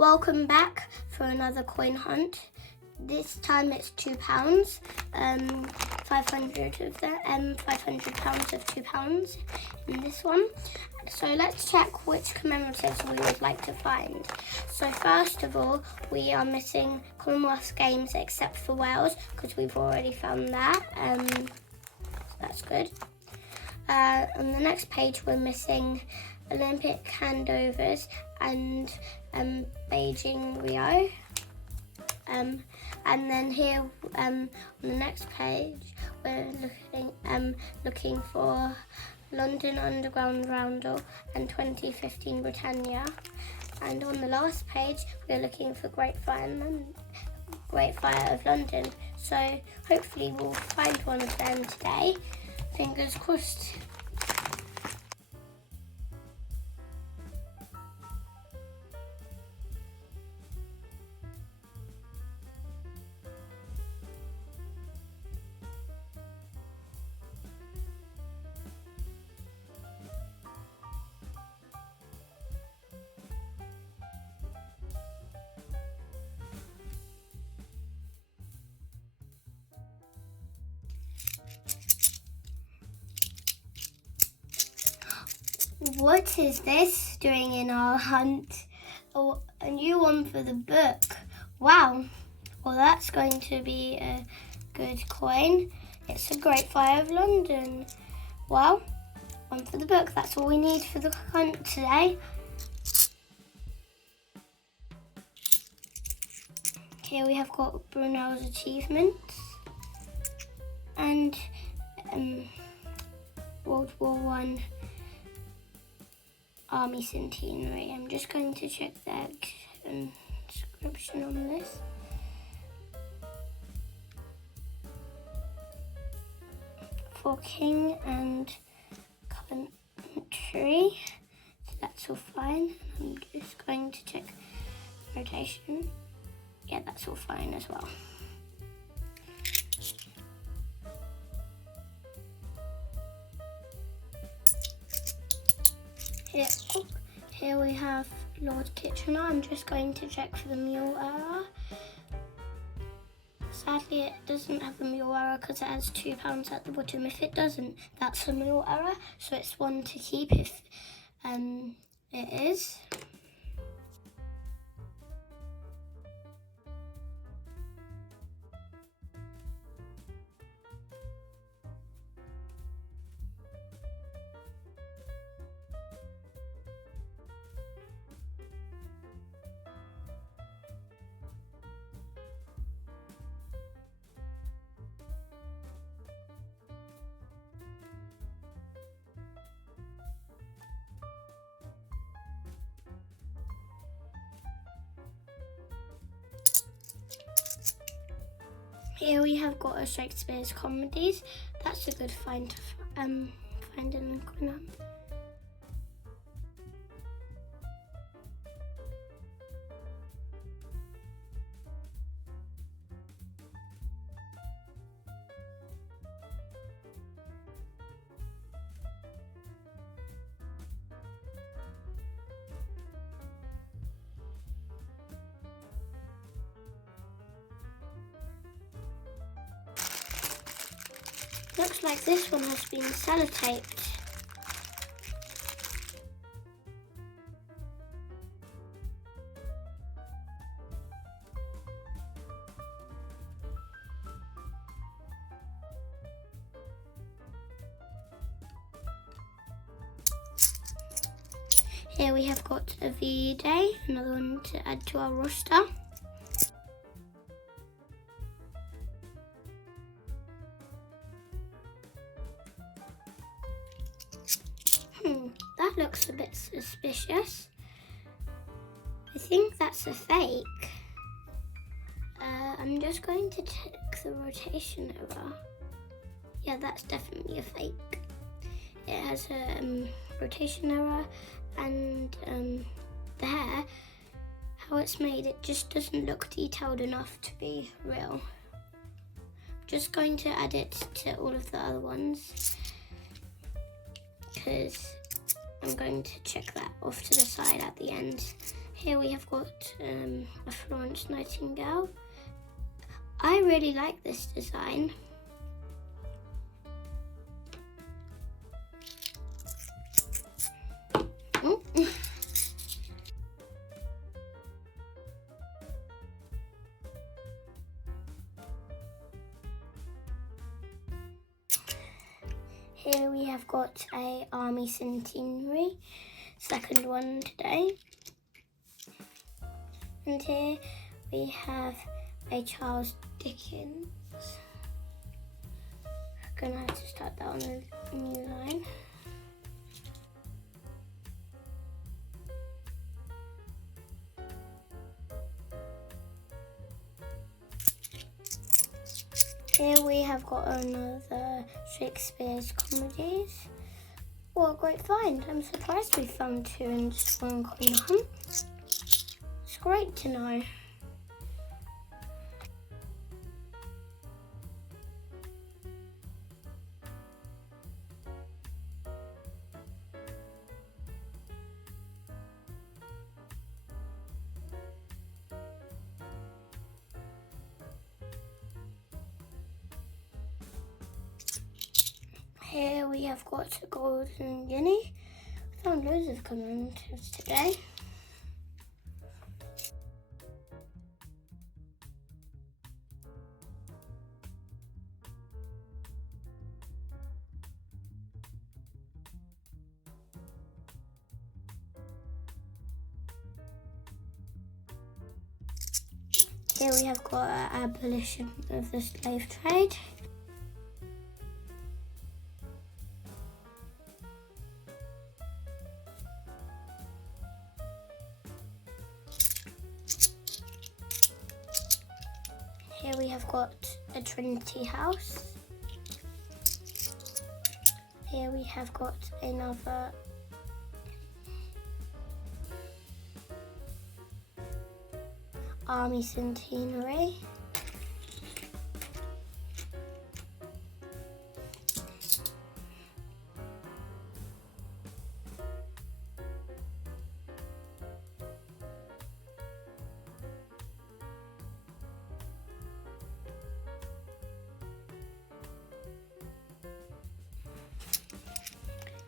Welcome back for another coin hunt. This time it's £2. 500 of the 500 pounds of £2 in this one. So let's check which commemoratives we would like to find. So first of all, we are missing Commonwealth Games except for Wales because we've already found that. So that's good. On the next page, we're missing Olympic handovers and Beijing Rio. And then here on the next page, we're looking for London Underground Roundel and 2015 Britannia. And on the last page, we're looking for Great Fire of London. So hopefully we'll find one of them today. Fingers crossed. What is this doing in our hunt? Oh, a new one for the book. Wow. Well, that's going to be a good coin. It's a Great Fire of London. Well, one for the book. That's all we need for the hunt today. Here we have got Brunel's achievements and World War I Army Centenary. I'm just going to check the inscription on this. For King and Country. So that's all fine. I'm just going to check rotation. Yeah, that's all fine as well. Here we have Lord Kitchener. I'm just going to check for the mule error. Sadly, it doesn't have a mule error because it has £2 at the bottom. If it doesn't, that's a mule error. So it's one to keep if it is. Here we have got a Shakespeare's comedies. That's a good find to find in the corner. Looks like this one has been sellotaped. Here we have got a V-Day, another one to add to our roster. That looks a bit suspicious. I think that's a fake. I'm just going to check the rotation error. Yeah, that's definitely a fake. It has a rotation error and the hair, how it's made, it just doesn't look detailed enough to be real. I'm just going to add it to all of the other ones because I'm going to check that off to the side at the end. Here we have got a Florence Nightingale. I really like this design. Here we have got a Army Centenary, second one today. And here we have a Charles Dickens. Gonna have to start that on a new line. Here we have got another Shakespeare's comedies. What a great find. I'm surprised we found 2 in just one coin hunt. It's great to know. Here we have got a golden guinea. I found loads of commemorations today. Here we have got an abolition of the slave trade. Here we have got a Trinity house. Here we have got another Army Centenary.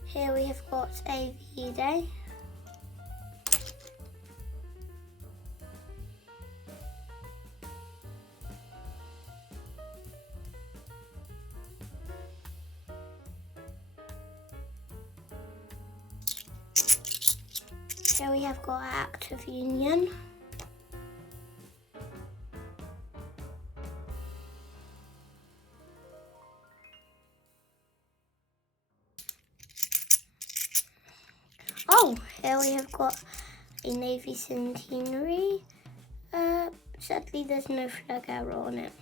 Here we have got a V-Day. Here we have got an Act of Union. Oh, here we have got a Navy Centenary. Sadly there's no flag arrow on it.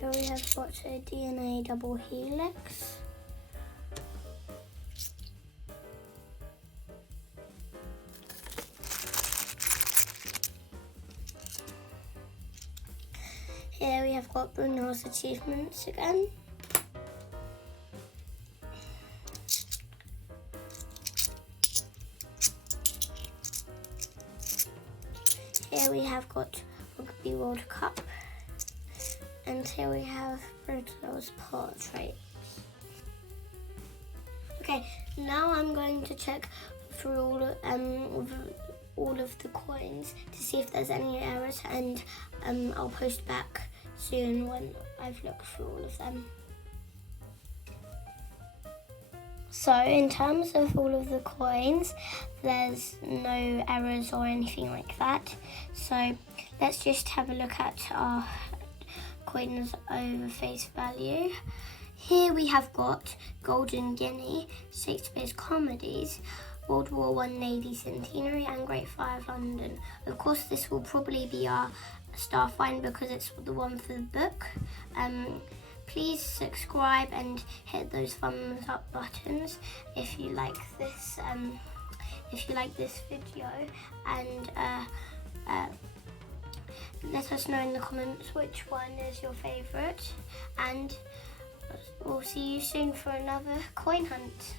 Here we have got a DNA double helix. Here we have got Brunel's achievements again. Here we have got Rugby World Cup. And here we have Brunel's portraits. Okay, now I'm going to check through all of the coins to see if there's any errors, and I'll post back soon when I've looked through all of them. So in terms of all of the coins, there's no errors or anything like that. So let's just have a look at our coins over face value. Here we have got Golden Guinea, Shakespeare's Comedies, World War I Navy Centenary and Great Fire of London. Of course this will probably be our star find because it's the one for the book. Please subscribe and hit those thumbs up buttons if you like this video, and let us know in the comments which one is your favourite, and we'll see you soon for another coin hunt.